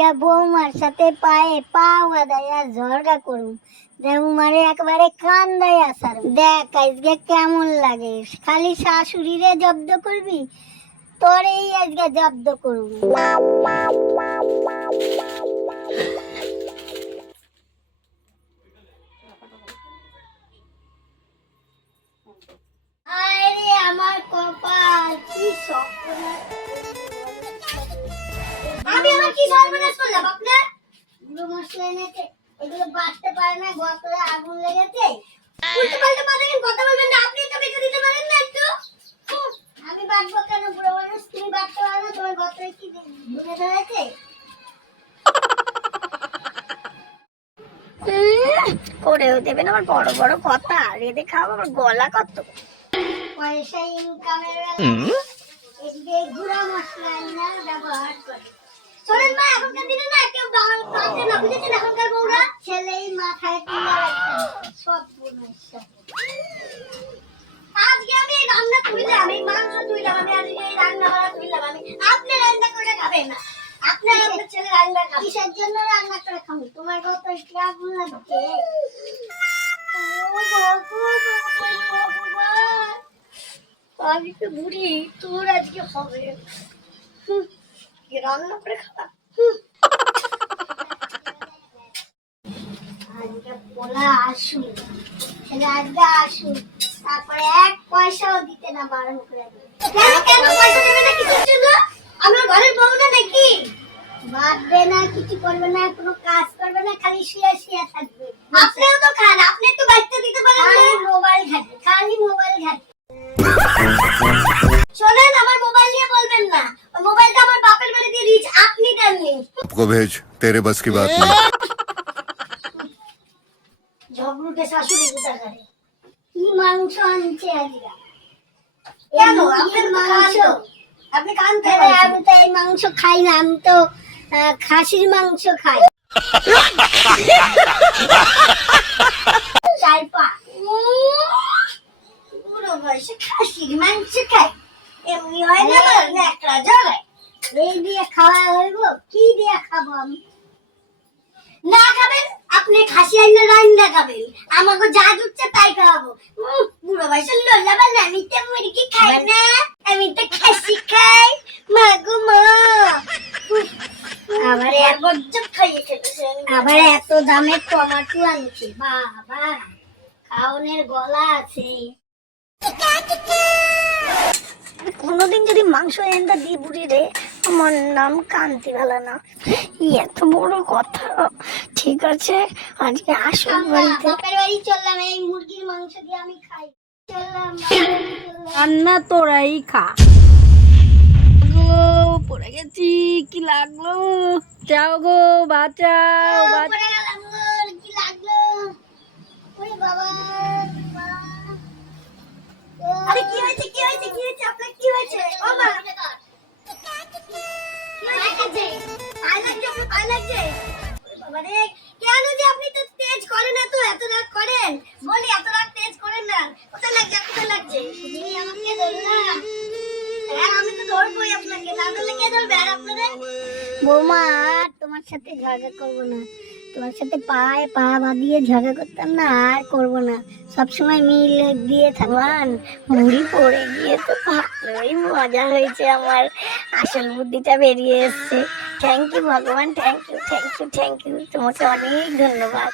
আজকে বৌমার সাথে পায়ে পা দায়া ঝরগা করুম। বৌমারে একবারে কান দায়া আসার দেখ, আজকে কেমন লাগে। খালি শাশুড়িরে জব্দ করবি, তোরেই আজকে জব্দ করুম। সর্বনাশ আপনার মশলা এনেছে এগুলো বাঁচতে পারে না গতরে আগুন লেগেছে। উল্টো পাল্টা মাথায় কথা বলবেন না আপনি তো বেঁচে দিতে পারেন না একটু। আমি বাঁচবো কেন বুড়ো মানুষ? তুমি বাঁচতে পারো না তোমার গতরে কি ধরে ধরেছে? করেও দেবেন আমার বড় বড় কথা রেঁধে খাওয়া আমার গলা কত। পয়সা ইনকামের এদিকে গুঁড়া মশলা না ব্যবহার করে শোনেন মা এখনকার দিনে না কেউ বাঙাল বাঁচে না বুঝেছেন এখনকার বউরা ছেলেই মাথায় তুলে সব আজকে আমি রান্না তুললাম এই মাংস তুললাম আমি আজকে এই রান্না বাড়া তুললাম আমি আপনি রান্না করে খাবেন না। আপনার আপনার ছেলে রান্না খাবে। কিসের জন্য রান্না করে খাব? তোমার কত কি আগুন লাগছে ও আমি তো বুড়ি তোর আজকে হবে। রান্না করে খাওয়া আসুন। ছেলে আসবে তারপরে এক পয়সাও দিতে না বারণ করে কেন কেন পয়সা দেবে না কিছুর জন্য আমার ঘরের বউ না নাকি? বাঁধবে না কিছু করবে না কোনো কাজ করবে না খালি শুয়ে শুয়ে থাকবে। আপনিও তো খান আপনি একটু বাচ্চা দিতে পারেন না। মোবাইল ঘাটে খালি মোবাইল ঘাটে। শোনেন আমার মোবাইল নিয়ে বলবেন না। মোবাইলটা আমার বাপের বাড়ি দিয়ে রিচ আপনি দেননি। ভেজ তেরে বাস কি বাত নেই ঝগড়ুটে শাশুড়ি কোথা করে কি মাংস আনছে আজকে? কেন? আপনার মাংস। আপনি কান আমি তো এই মাংস খাই না আমি তো খাসির মাংস খাই। চাইপা পুরো বয়সে খাসির মাংস খাই। এমনি হয় না আমার ন্যাকড়া জ্বলায় এই দিয়ে খাওয়া হইব? কি দিয়ে খাব আমি? না খাবেন আপনি খাসি আইনা রান্না খাবেন। আমাকে যা জুটছে তাই খাওয়াবো বুড়ো বয়সের লোলা বা আমি মুরগি খাই না। আমি তো খাসি খাই। মা আবার গজ্জব খাইয়ে খেতেছে আবার এত দামে টমেটো আনছি। বাবা খাওনের গলা আছে। যদি মাংস এনটা দি বুড়ি রে। আমার নাম কান্তি ভালা না এত বড় কথা। ঠিক আছে আজকে আসুন বাড়িতে বাপের বাড়ি চললাম এই মুরগির মাংস দিয়ে আমি খাই। চললাম। রান্না তোরাই খা। গো পড়ে গেছি কি লাগল? যাও গো বাঁচাও বাঁচাও। তো তেজ করেন এত এত রাগ করেন বলি এত তেজ না লাগছে না তো না আর বৌমা তোমার সাথে ঝগড়া করব না। তোমার সাথে পায়ে পা বাঁধিয়ে ঝগড়া করতাম না, আর করব না। সবসময় মিল দিয়ে থাকবান মুড়ি পড়ে গিয়ে তো ভালোই মজা হয়েছে আমার। আসল বুদ্ধিটা বেরিয়ে এসছে। থ্যাংক ইউ ভগবান thank you thank you thank you তোমাকে অনেক ধন্যবাদ।